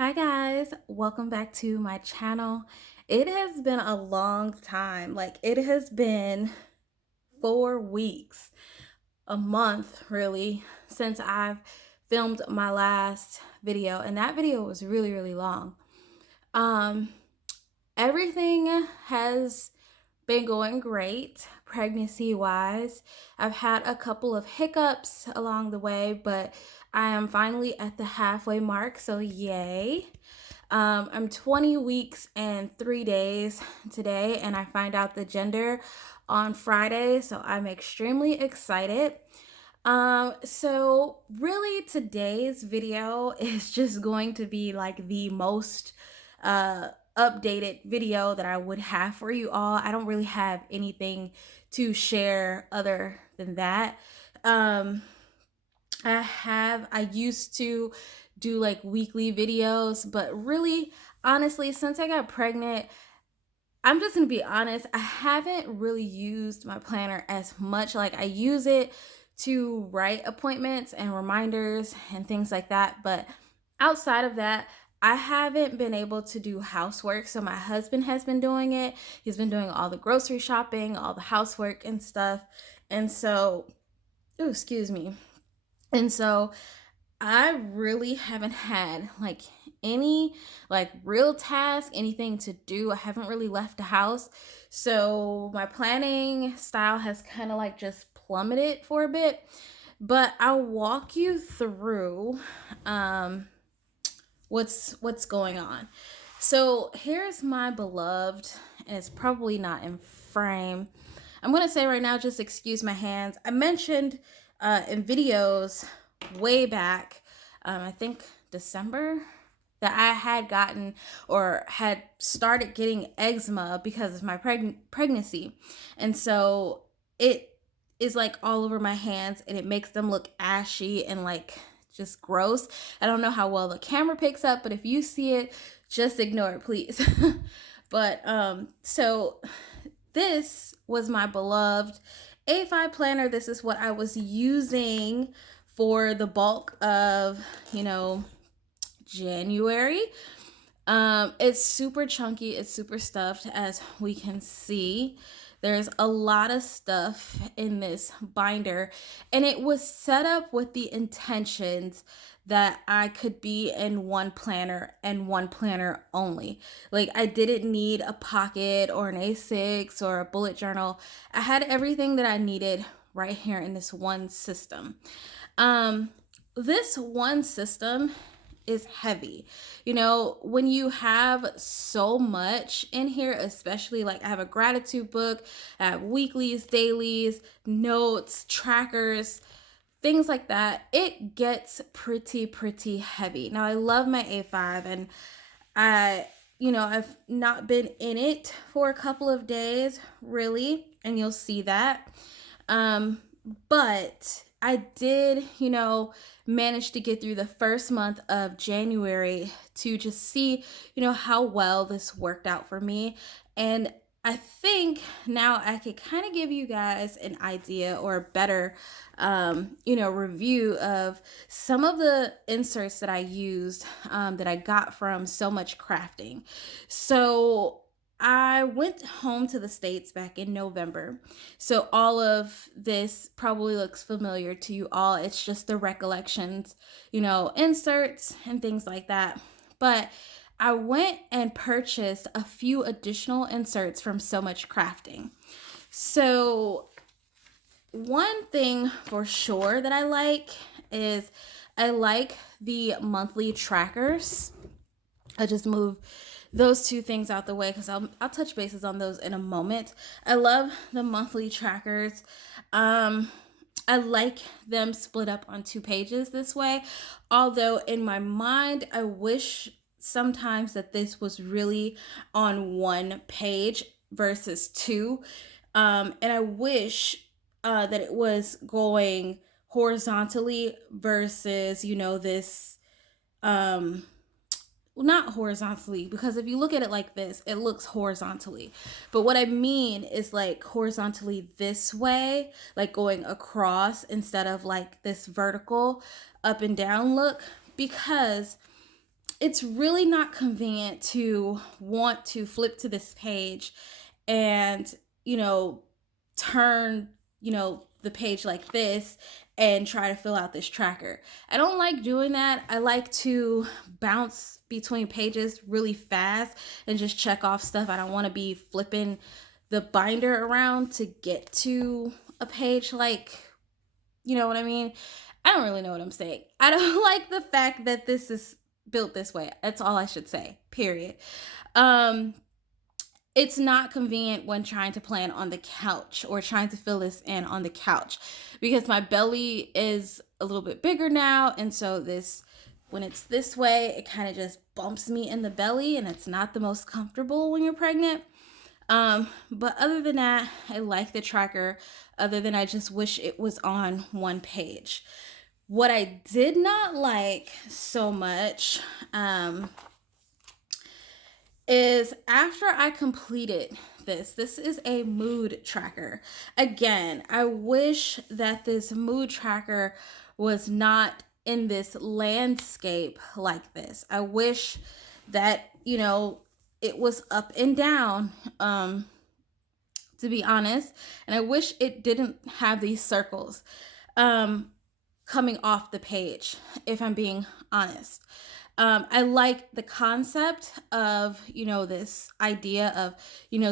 Hi guys, welcome back to my channel. It has been a long time. It has been 4 weeks, a month really, since I've filmed my last video, and that video was really long. Um Everything has been going great pregnancy wise. I've had a couple of hiccups along the way, but I am finally at the halfway mark, so yay. I'm 20 weeks and 3 days today, and I find out the gender on Friday, so I'm extremely excited. So really today's video is just going to be like the most updated video that I would have for you all. I don't really have anything to share other than that. Um, I used to do like weekly videos, but really, honestly, since I got pregnant, I'm just gonna be honest, I haven't really used my planner as much. Like, I use it to write appointments and reminders and things like that, but outside of that, I haven't been able to do housework. So my husband has been doing it. He's been doing all the grocery shopping, all the housework and stuff. And so, oh, excuse me. And so I really haven't had like any like real task, anything to do. I haven't really left the house. So my planning style has kind of like just plummeted for a bit. But I'll walk you through what's going on. So here's my beloved, and it's probably not in frame. I'm gonna say right now, just excuse my hands. I mentioned in videos way back, I think December, that I had gotten or had started getting eczema because of my pregnancy. And so it is like all over my hands, and it makes them look ashy and like just gross. I don't know how well the camera picks up, but if you see it, just ignore it, please. But so this was my beloved A5 planner. This is what I was using for the bulk of, January. It's super chunky, it's super stuffed, as we can see. There's a lot of stuff in this binder, and it was set up with the intentions that I could be in one planner and one planner only. Like, I didn't need a pocket or an A6 or a bullet journal. I had everything that I needed right here in this one system. This one system is heavy. When you have so much in here, especially like I have a gratitude book, I have weeklies, dailies, notes, trackers, things like that, it gets pretty heavy. Now, I love my A5, and I've not been in it for a couple of days, really, and you'll see that. But I did, manage to get through the first month of January to just see, how well this worked out for me. And I think now I could kind of give you guys an idea or a better, review of some of the inserts that I used, that I got from So Much Crafting. So I went home to the States back in November. So all of this probably looks familiar to you all. It's just the recollections, inserts and things like that. But I went and purchased a few additional inserts from So Much Crafting. So one thing for sure that I like is I like the monthly trackers. I just move those two things out the way because I'll touch bases on those in a moment. I love the monthly trackers. I like them split up on 2 pages this way. Although in my mind, I wish sometimes that this was really on 1 page versus two. And I wish that it was going horizontally versus, this well, not horizontally, because if you look at it like this, it looks horizontally. But what I mean is like horizontally this way, like going across instead of like this vertical up and down look, because it's really not convenient to want to flip to this page and, you know, turn, the page like this and try to fill out this tracker. I don't like doing that. I like to bounce between pages really fast and just check off stuff. I don't want to be flipping the binder around to get to a page, like, you know what I mean? I don't really know what I'm saying. I don't like the fact that this is built this way. That's all I should say. Period. Um it's not convenient when trying to plan on the couch or trying to fill this in on the couch because my belly is a little bit bigger now, and so this, when it's this way, it kind of just bumps me in the belly, and it's not the most comfortable when you're pregnant. But other than that, I like the tracker. Other than I just wish it was on one page. What I did not like so much, is after I completed this is a mood tracker. Again, I wish that this mood tracker was not in this landscape like this. I wish that, it was up and down, to be honest. And I wish it didn't have these circles coming off the page, if I'm being honest. I like the concept of, this idea of,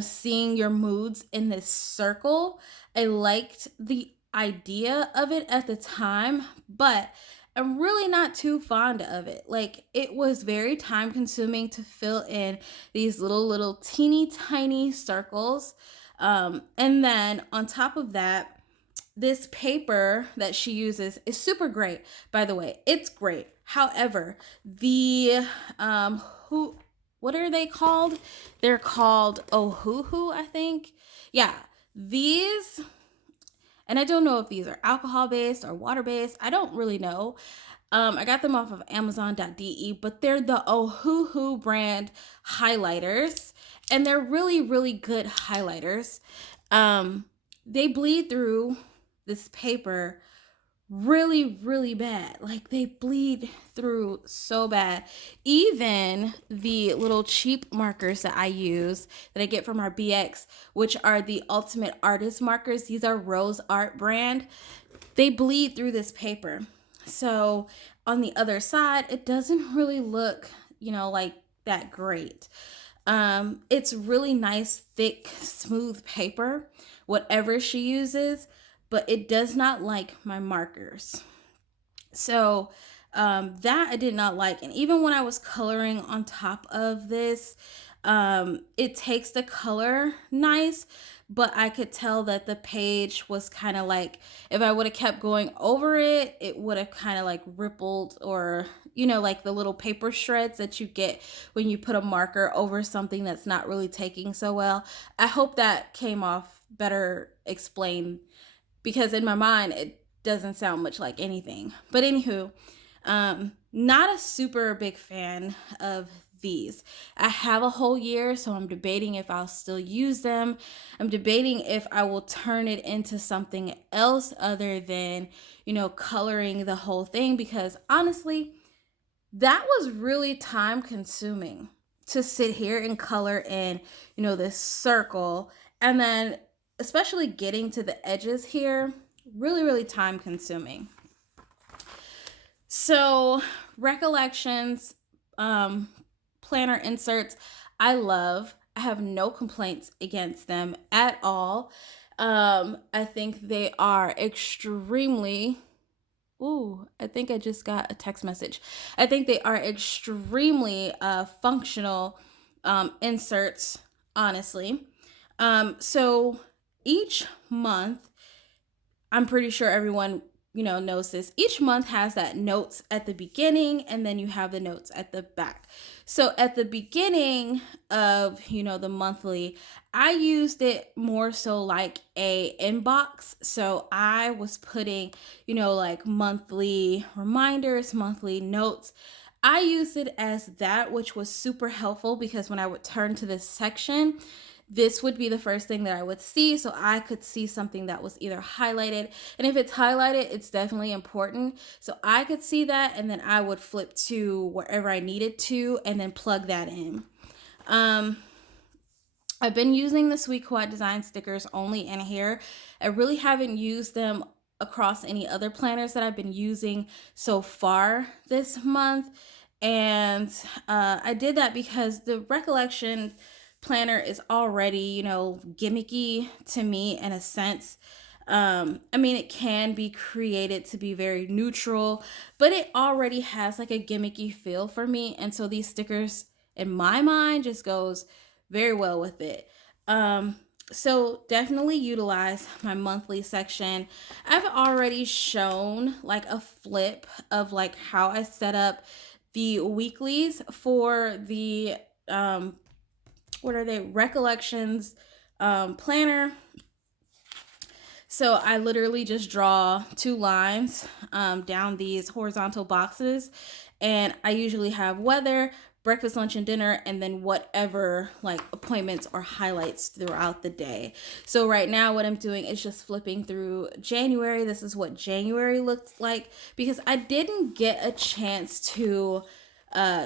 seeing your moods in this circle. I liked the idea of it at the time, but I'm really not too fond of it. Like, it was very time consuming to fill in these little teeny tiny circles. And then on top of that, this paper that she uses is super great. By the way, it's great. However, the who what are they called? They're called Ohuhu, I think. Yeah, these, and I don't know if these are alcohol based or water based. I don't really know. I got them off of Amazon.de, but they're the Ohuhu brand highlighters, and they're really, really good highlighters. They bleed through this paper really, really bad. Like, they bleed through so bad. Even the little cheap markers that I use, that I get from our BX, which are the Ultimate Artist markers, these are Rose Art brand, they bleed through this paper. So on the other side, it doesn't really look, like that great. It's really nice, thick, smooth paper, whatever she uses, but it does not like my markers. So that I did not like. And even when I was coloring on top of this, it takes the color nice, but I could tell that the page was kind of like, if I would have kept going over it, it would have kind of like rippled, or, like the little paper shreds that you get when you put a marker over something that's not really taking so well. I hope that came off better explained, because in my mind, it doesn't sound much like anything. But anywho, not a super big fan of these. I have a whole year, so I'm debating if I'll still use them. I'm debating if I will turn it into something else other than, coloring the whole thing, because honestly, that was really time consuming to sit here and color in, this circle, and then especially getting to the edges here, really, really time consuming. So recollections, planner inserts, I love. I have no complaints against them at all. I think they are extremely, I think I just got a text message. I think they are extremely functional inserts, honestly. So each month, I'm pretty sure everyone, knows this. Each month has that notes at the beginning, and then you have the notes at the back. So at the beginning of, the monthly, I used it more so like a inbox. So I was putting, like monthly reminders, monthly notes. I used it as that, which was super helpful, because when I would turn to this section, this would be the first thing that I would see. So I could see something that was either highlighted. And if it's highlighted, it's definitely important. So I could see that, and then I would flip to wherever I needed to and then plug that in. I've been using the Sweet Quad Design stickers only in here. I really haven't used them across any other planners that I've been using so far this month. And I did that because the Recollection planner is already, gimmicky to me in a sense. I mean, it can be created to be very neutral, but it already has like a gimmicky feel for me. And so these stickers, in my mind, just goes very well with it. So definitely utilize my monthly section. I've already shown like a flip of like how I set up the weeklies for the Recollections planner. So I literally just draw 2 lines down these horizontal boxes, and I usually have weather, breakfast, lunch, and dinner, and then whatever like appointments or highlights throughout the day. So right now what I'm doing is just flipping through January. This is what January looked like because I didn't get a chance to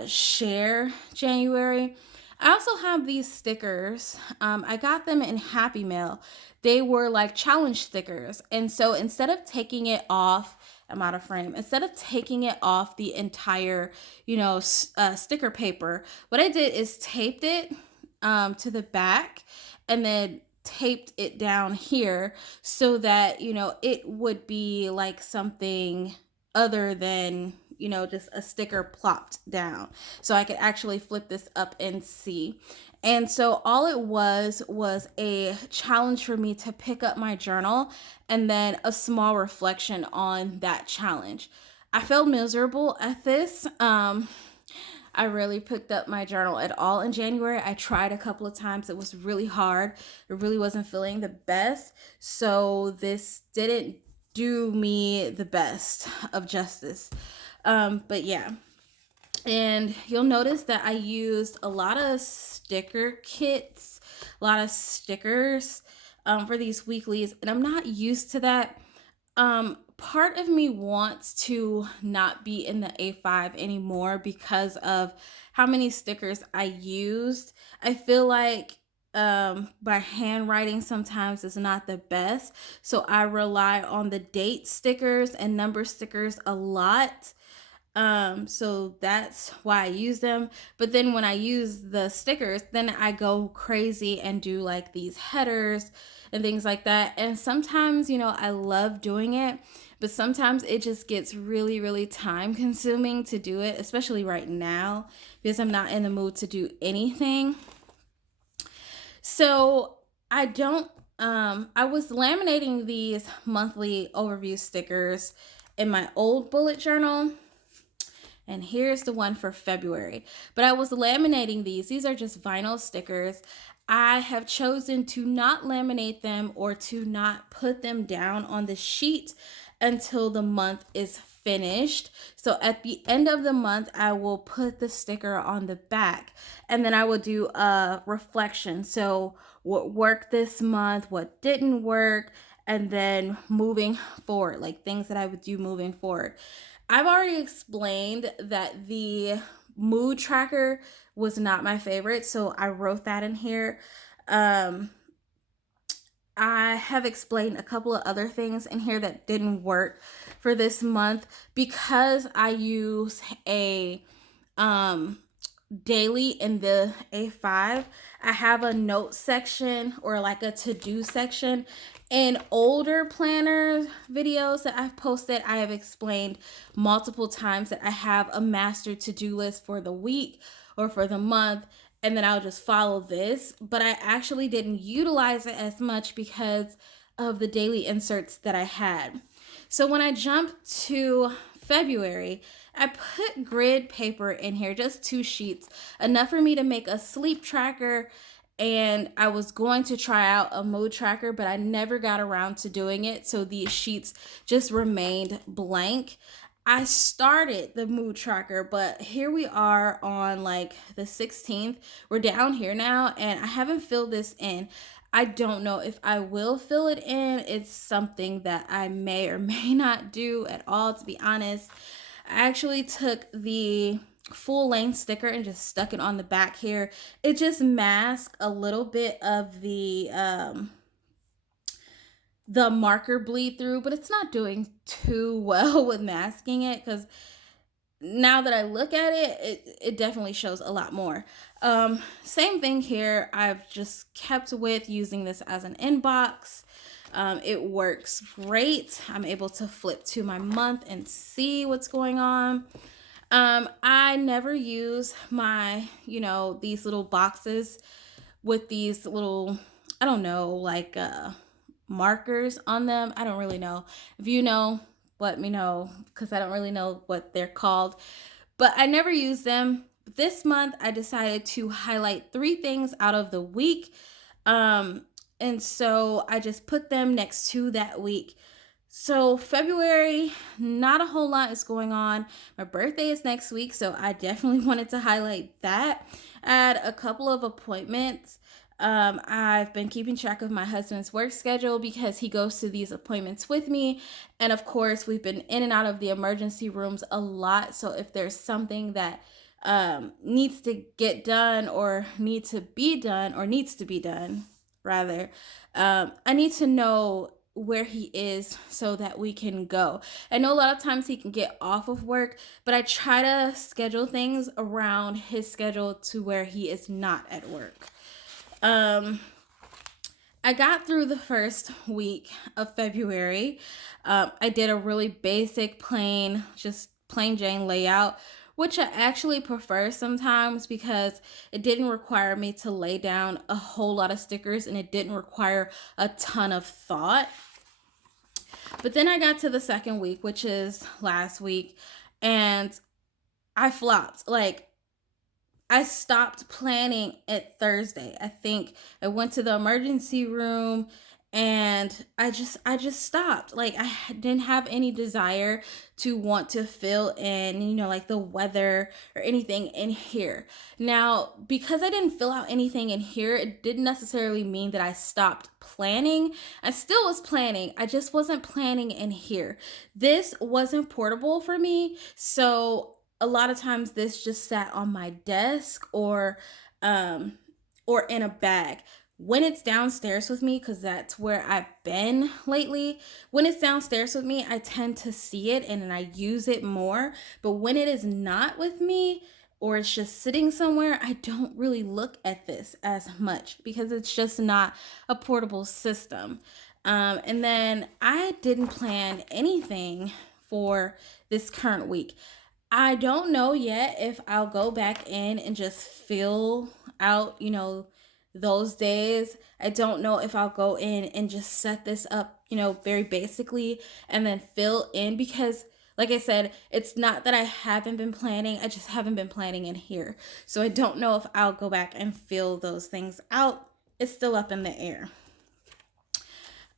share January. I also have these stickers. I got them in Happy Mail. They were like challenge stickers. And so instead of taking it off, I'm out of frame. Instead of taking it off the entire, sticker paper, what I did is taped it to the back and then taped it down here so that, it would be like something other than, just a sticker plopped down. So I could actually flip this up and see. And so all it was a challenge for me to pick up my journal and then a small reflection on that challenge. I felt miserable at this. I really picked up my journal at all in January. I tried a couple of times. It was really hard. It really wasn't feeling the best. So this didn't do me the best of justice. But yeah. And you'll notice that I used a lot of sticker kits, a lot of stickers for these weeklies, and I'm not used to that. Part of me wants to not be in the A5 anymore because of how many stickers I used. I feel like by handwriting sometimes is not the best, so I rely on the date stickers and number stickers a lot. So that's why I use them. But then when I use the stickers, then I go crazy and do like these headers and things like that. And sometimes, I love doing it, but sometimes it just gets really, really time consuming to do it, especially right now because I'm not in the mood to do anything. So I was laminating these monthly overview stickers in my old bullet journal. And here's the one for February. But I was laminating these. These are just vinyl stickers. I have chosen to not laminate them or to not put them down on the sheet until the month is finished. So at the end of the month, I will put the sticker on the back and then I will do a reflection. So what worked this month, what didn't work, and then moving forward, like things that I would do moving forward. I've already explained that the mood tracker was not my favorite, so I wrote that in here. I have explained a couple of other things in here that didn't work for this month because I use a daily in the A5. I have a note section or like a to-do section. In older planner videos that I've posted, I have explained multiple times that I have a master to-do list for the week or for the month, and then I'll just follow this. But I actually didn't utilize it as much because of the daily inserts that I had. So when I jumped to February, I put grid paper in here, just 2 sheets, enough for me to make a sleep tracker. And I was going to try out a mood tracker, but I never got around to doing it. So these sheets just remained blank. I started the mood tracker, but here we are on like the 16th. We're down here now, and I haven't filled this in. I don't know if I will fill it in. It's something that I may or may not do at all, to be honest. I actually took the full length sticker and just stuck it on the back here. It just masks a little bit of the marker bleed through, but it's not doing too well with masking it, because now that I look at it, it definitely shows a lot more. Same thing here. I've just kept with using this as an inbox. It works great. I'm able to flip to my month and see what's going on. I never use my, these little boxes with these little, I don't know, like markers on them. I don't really know. If you know, let me know, because I don't really know what they're called. But I never use them. This month, I decided to highlight 3 things out of the week. And so I just put them next to that week. So February, not a whole lot is going on. My birthday is next week, so I definitely wanted to highlight that. I had a couple of appointments. I've been keeping track of my husband's work schedule because he goes to these appointments with me. And of course, we've been in and out of the emergency rooms a lot. So if there's something that needs to get done or needs to be done, rather, I need to know where he is so that we can go. I know a lot of times he can get off of work, but I try to schedule things around his schedule to where he is not at work. I got through the first week of February. I did a really basic, plain Jane layout, which I actually prefer sometimes because it didn't require me to lay down a whole lot of stickers and it didn't require a ton of thought. But then I got to the second week, which is last week, and I flopped. Like, I stopped planning at Thursday. I think I went to the emergency room and I just stopped. Like, I didn't have any desire to want to fill in, like the weather or anything in here. Now, because I didn't fill out anything in here, it didn't necessarily mean that I stopped planning. I still was planning. I just wasn't planning in here. This wasn't portable for me, so a lot of times this just sat on my desk or in a bag. When it's downstairs with me, because that's where I've been lately, when it's downstairs with me, I tend to see it and I use it more. But when it is not with me or it's just sitting somewhere, I don't really look at this as much because it's just not a portable system. And then I didn't plan anything for this current week. I don't know yet if I'll go back in and just fill out, those days. I don't know if I'll go in and just set this up, very basically and then fill in because, like I said, it's not that I haven't been planning. I just haven't been planning in here. So I don't know if I'll go back and fill those things out. It's still up in the air.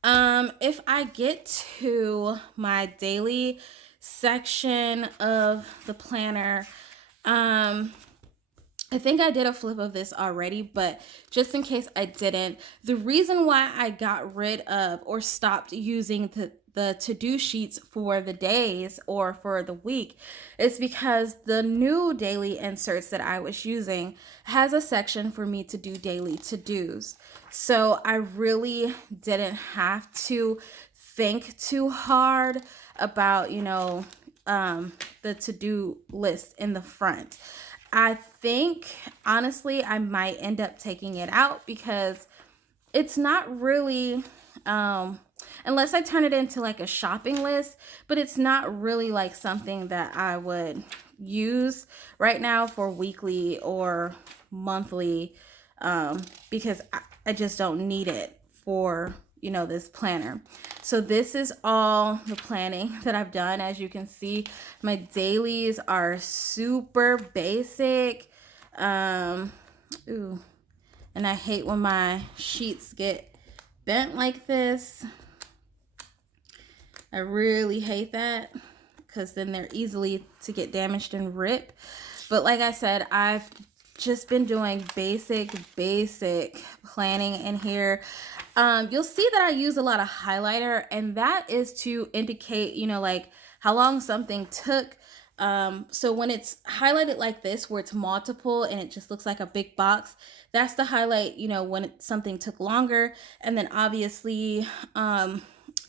If I get to my daily section of the planner, I think I did a flip of this already, but just in case I didn't, the reason why I got rid of or stopped using the to-do sheets for the days or for the week is because the new daily inserts that I was using has a section for me to do daily to-dos. So I really didn't have to think too hard about, the to-do list in the front. I think, honestly, I might end up taking it out because it's not really, unless I turn it into like a shopping list, but it's not really like something that I would use right now for weekly or monthly, because I just don't need it for, this planner. So this is all the planning that I've done. As you can see, my dailies are super basic. And I hate when my sheets get bent like this. I really hate that because then they're easily to get damaged and rip. But like I said, I've just been doing basic planning in here. You'll see that I use a lot of highlighter, and that is to indicate, like how long something took. So when it's highlighted like this, where it's multiple and it just looks like a big box, that's the highlight, when something took longer. And then obviously,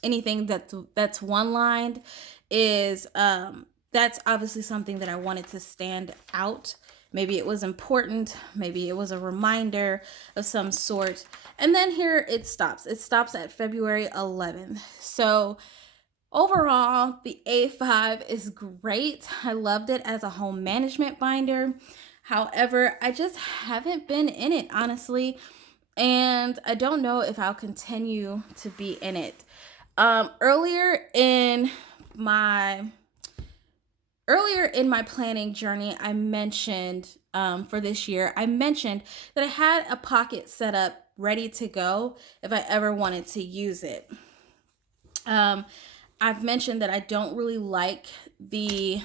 anything that's one lined is, that's obviously something that I wanted to stand out. Maybe it was important, maybe it was a reminder of some sort. And then here it stops. It stops at February 11th. So overall, the A5 is great. I loved it as a home management binder. However, I just haven't been in it, honestly. And I don't know if I'll continue to be in it. Earlier in my planning journey, I mentioned, for this year, I mentioned that I had a pocket set up ready to go if I ever wanted to use it. I've mentioned that I don't really like the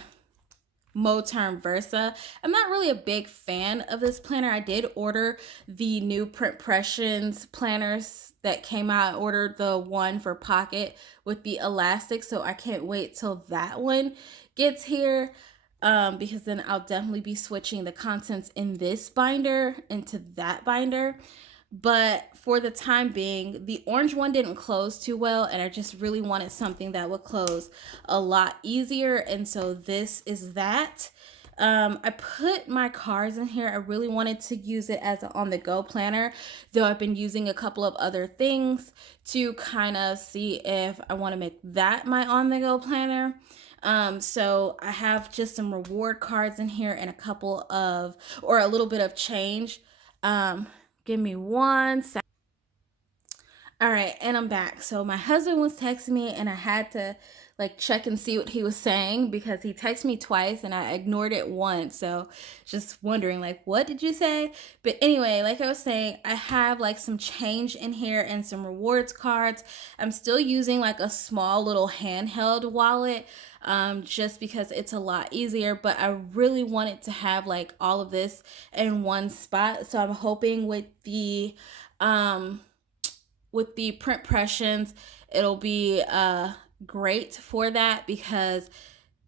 Moterm Versa. I'm not really a big fan of this planner. I did order the new Print Pressions planners that came out. I ordered the one for pocket with the elastic, so I can't wait till that one gets here, because then I'll definitely be switching the contents in this binder into that binder. But for the time being, the orange one didn't close too well, and I just really wanted something that would close a lot easier, and so this is that. I put my cards in here. I really wanted to use it as an on-the-go planner, though I've been using a couple of other things to kind of see if I want to make that my on-the-go planner. So I have just some reward cards in here and a little bit of change. Give me 1 second. All right, and I'm back. So my husband was texting me, and I had to check and see what he was saying, because he texted me twice and I ignored it once. So just wondering what did you say? But anyway, like I was saying, I have some change in here and some rewards cards. I'm still using a small little handheld wallet, just because it's a lot easier, but I really wanted to have all of this in one spot. So I'm hoping with the Print Pressions, it'll be great for that, because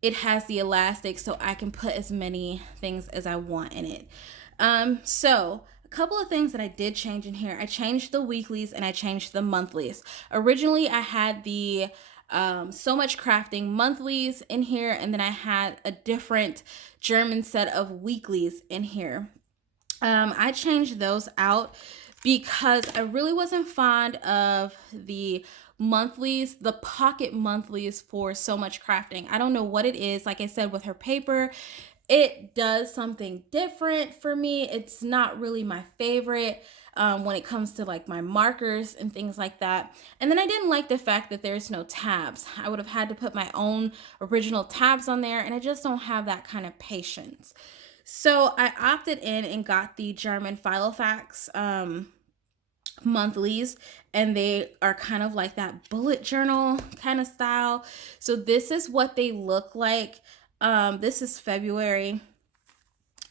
it has the elastic, so I can put as many things as I want in it. So a couple of things that I did change in here. I changed the weeklies and I changed the monthlies. Originally, I had the So Much Crafting monthlies in here, and then I had a different German set of weeklies in here. I changed those out because I really wasn't fond of the monthlies, the pocket monthlies for So Much Crafting. I don't know what it is. Like I said, with her paper, it does something different for me. It's not really my favorite when it comes to my markers and things like that. And then I didn't like the fact that there's no tabs. I would have had to put my own original tabs on there, and I just don't have that kind of patience. So I opted in and got the German Filofax monthlies, and they are kind of like that bullet journal kind of style. So this is what they look like. This is February.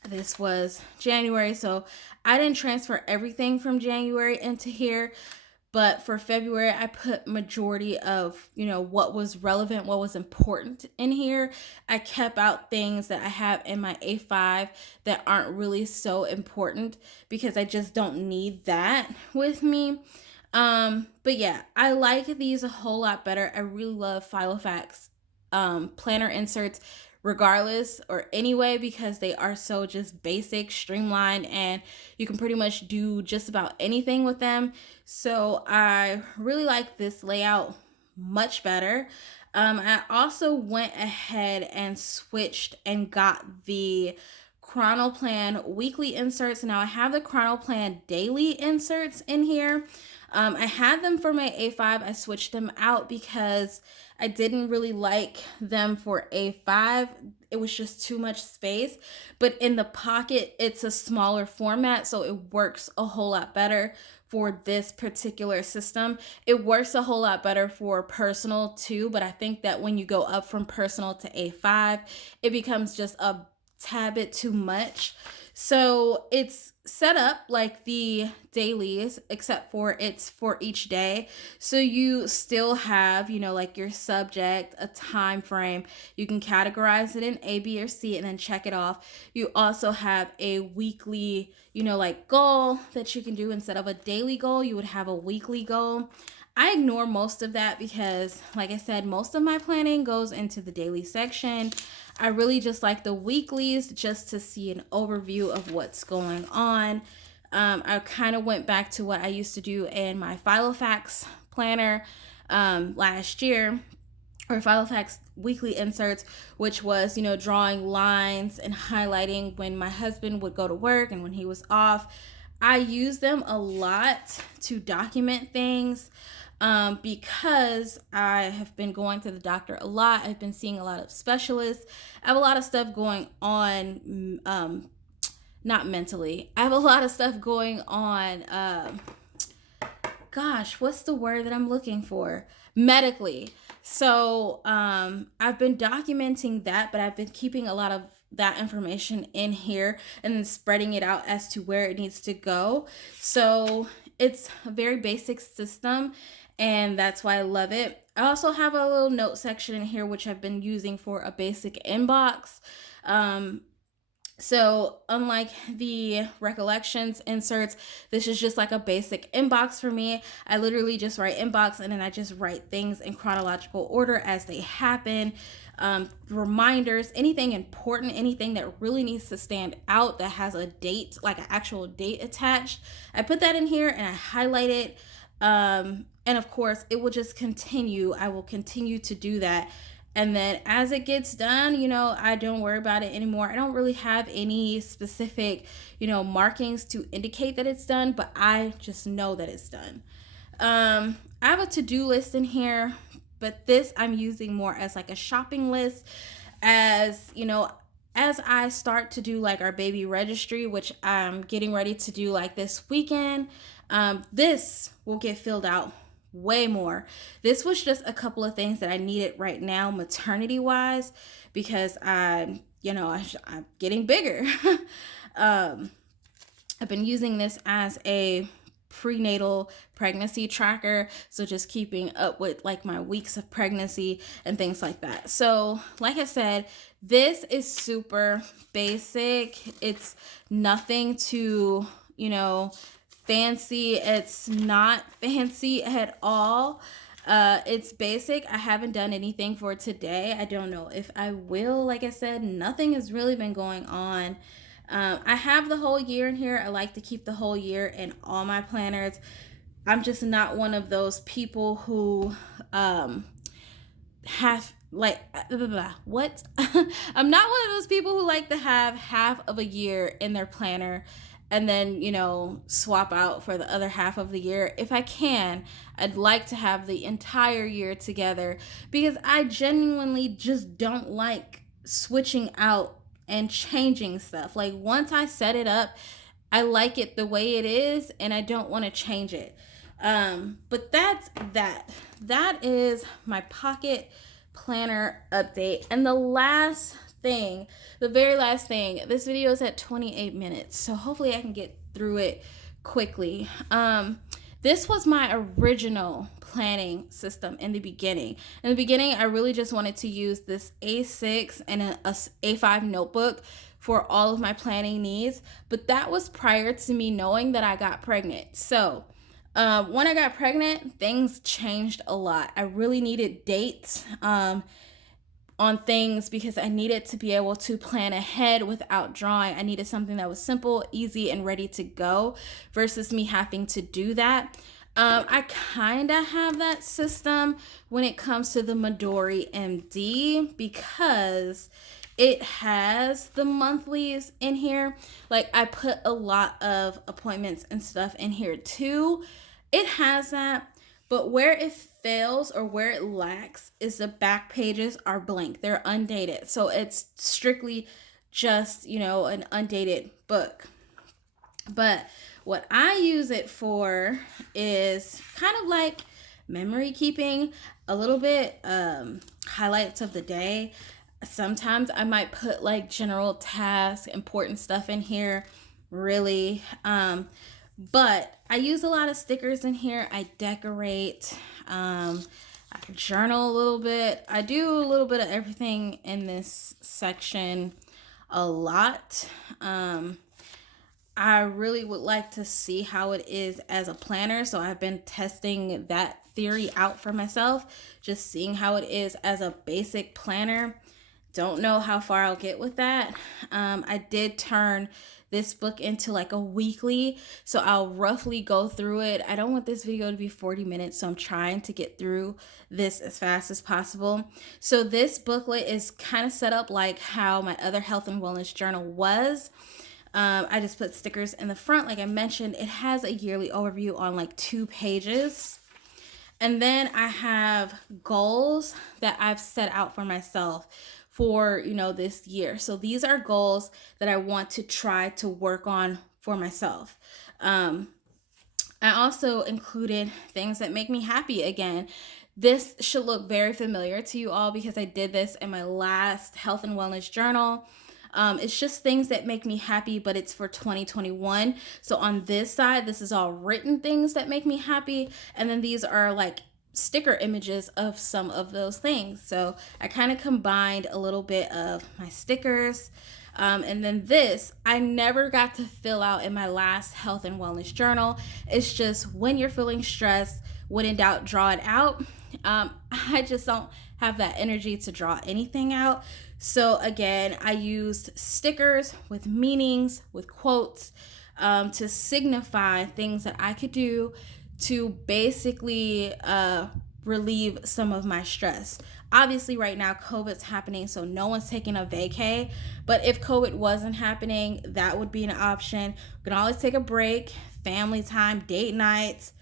This was January, so I didn't transfer everything from January into here. But for February, I put majority of, what was relevant, what was important in here. I kept out things that I have in my A5 that aren't really so important, because I just don't need that with me. But yeah, I like these a whole lot better. I really love Filofax planner inserts regardless or anyway, because they are so just basic, streamlined, and you can pretty much do just about anything with them. So I really like this layout much better. I also went ahead and switched and got the Chronoplan weekly inserts. Now I have the Chronoplan daily inserts in here. I had them for my A5. I switched them out because I didn't really like them for A5. It was just too much space. But in the pocket, it's a smaller format, so it works a whole lot better for this particular system. It works a whole lot better for personal too, but I think that when you go up from personal to A5, it becomes just a tad bit too much. So it's set up like the dailies, except for it's for each day. So you still have, like your subject, a time frame. You can categorize it in A, B, or C and then check it off. You also have a weekly, like goal that you can do. Instead of a daily goal, you would have a weekly goal. I ignore most of that because, like I said, most of my planning goes into the daily section. I really just like the weeklies just to see an overview of what's going on. I kind of went back to what I used to do in my Filofax planner last year, or Filofax weekly inserts, which was, drawing lines and highlighting when my husband would go to work and when he was off. I use them a lot to document things. Because I have been going to the doctor a lot. I've been seeing a lot of specialists. I have a lot of stuff going on, not mentally. I have a lot of stuff going on, what's the word that I'm looking for? Medically. So I've been documenting that, but I've been keeping a lot of that information in here and then spreading it out as to where it needs to go. So it's a very basic system, and that's why I love it. I also have a little note section in here, which I've been using for a basic inbox. So unlike the recollections inserts, this is just like a basic inbox for me. I literally just write inbox and then I just write things in chronological order as they happen. Reminders, anything important, anything that really needs to stand out that has a date, like an actual date attached. I put that in here and I highlight it. And of course, it will just continue. I will continue to do that. And then as it gets done, I don't worry about it anymore. I don't really have any specific, markings to indicate that it's done, but I just know that it's done. I have a to-do list in here, but this I'm using more as like a shopping list, as I start to do like our baby registry, which I'm getting ready to do like this weekend. This will get filled out way more. This was just a couple of things that I needed right now, maternity wise, because I'm getting bigger. I've been using this as a prenatal pregnancy tracker, so just keeping up with like my weeks of pregnancy and things like that. So like I said, this is super basic. It's nothing too fancy. It's not fancy at all. It's basic. I haven't done anything for today. I don't know if I will. Like I said, nothing has really been going on. I have the whole year in here. I like to keep the whole year in all my planners. I'm just not one of those people who have like what I'm not one of those people who like to have half of a year in their planner and then swap out for the other half of the year. If I can, I'd like to have the entire year together, because I genuinely just don't like switching out and changing stuff. Like once I set it up, I like it the way it is and I don't want to change it. But that's that is my pocket planner update. And the very last thing, this video is at 28 minutes, so hopefully I can get through it quickly. This was my original planning system in the beginning. In the beginning, I really just wanted to use this A6 and a A5 notebook for all of my planning needs, but that was prior to me knowing that I got pregnant. So when I got pregnant, things changed a lot. I really needed dates on things because I needed to be able to plan ahead without drawing. I needed something that was simple, easy, and ready to go versus me having to do that. I kind of have that system when it comes to the Midori MD because it has the monthlies in here. Like I put a lot of appointments and stuff in here too. It has that, but where it fails or where it lacks is the back pages are blank. They're undated. So it's strictly just, an undated book. But what I use it for is kind of like memory keeping, a little bit highlights of the day. Sometimes I might put like general tasks, important stuff in here, really. But I use a lot of stickers in here. I decorate. I journal a little bit. I do a little bit of everything in this section a lot. I really would like to see how it is as a planner. So I've been testing that theory out for myself, just seeing how it is as a basic planner. Don't know how far I'll get with that. I did turn this book into like a weekly, so I'll roughly go through it. I don't want this video to be 40 minutes, so I'm trying to get through this as fast as possible. So this booklet is kind of set up like how my other health and wellness journal was. I just put stickers in the front. Like I mentioned, it has a yearly overview on like 2 pages. And then I have goals that I've set out for myself for, this year. So these are goals that I want to try to work on for myself. I also included things that make me happy again. This should look very familiar to you all because I did this in my last health and wellness journal. It's just things that make me happy, but it's for 2021. So on this side, this is all written things that make me happy. And then these are like sticker images of some of those things. So I kind of combined a little bit of my stickers. And then this, I never got to fill out in my last health and wellness journal. It's just when you're feeling stressed, when in doubt, draw it out. I just don't have that energy to draw anything out. So again, I used stickers with meanings, with quotes, to signify things that I could do to basically relieve some of my stress. Obviously, right now, COVID's happening, so no one's taking a vacay. But if COVID wasn't happening, that would be an option. We can always take a break, family time, date nights,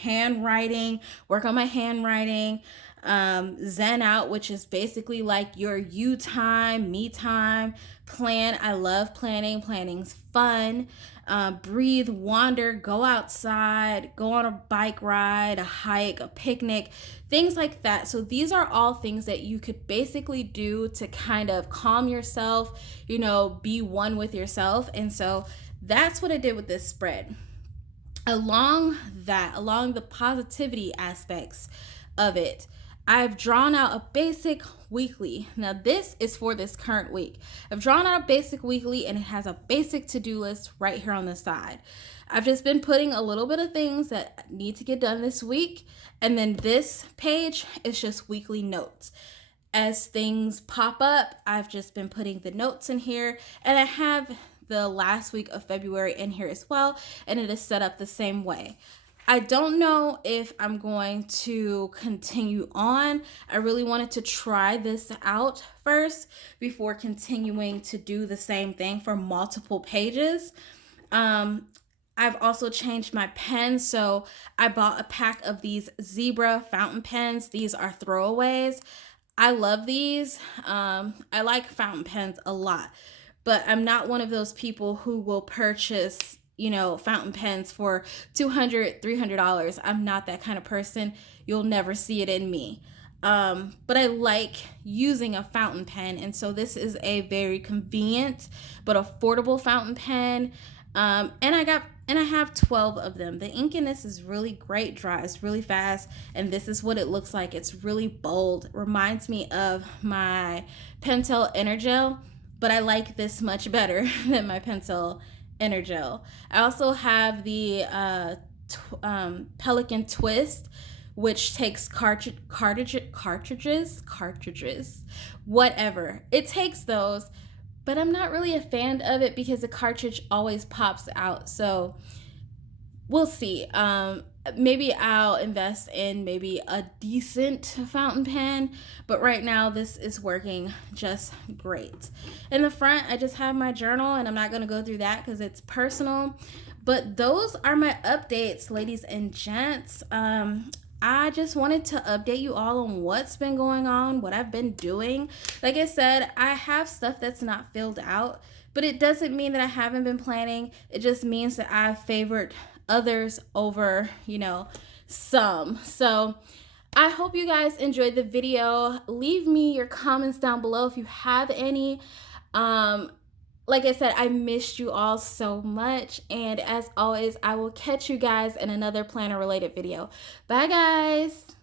handwriting, work on my handwriting, zen out, which is basically like your you time, me time, plan. I love planning. Planning's fun. Breathe, wander, go outside, go on a bike ride, a hike, a picnic, things like that. So these are all things that you could basically do to kind of calm yourself, be one with yourself. And so that's what I did with this spread. Along the positivity aspects of it, I've drawn out a basic weekly. Now this is for this current week. I've drawn out a basic weekly and it has a basic to-do list right here on the side. I've just been putting a little bit of things that need to get done this week. And then this page is just weekly notes. As things pop up, I've just been putting the notes in here, and I have the last week of February in here as well, and it is set up the same way. I don't know if I'm going to continue on. I really wanted to try this out first before continuing to do the same thing for multiple pages. I've also changed my pen, so I bought a pack of these zebra fountain pens. These are throwaways. I love these. I like fountain pens a lot, but I'm not one of those people who will purchase, fountain pens for $200, $300. I'm not that kind of person. You'll never see it in me. But I like using a fountain pen, and so this is a very convenient but affordable fountain pen. And I have 12 of them. The ink in this is really great, dries really fast, and this is what it looks like. It's really bold. It reminds me of my Pentel Energel, but I like this much better than my Pentel Energel. I also have the Pelican Twist, which takes cartridges, whatever. It takes those, but I'm not really a fan of it because the cartridge always pops out. So we'll see. Maybe I'll invest in maybe a decent fountain pen, but right now this is working just great. In the front, I just have my journal, and I'm not going to go through that because it's personal. But those are my updates, ladies and gents. I just wanted to update you all on what's been going on, what I've been doing. Like I said, I have stuff that's not filled out, but it doesn't mean that I haven't been planning. It just means that I favored others over, some. So I hope you guys enjoyed the video. Leave me your comments down below if you have any. Um, like I said, I missed you all so much. And as always, I will catch you guys in another planner related video. Bye, guys.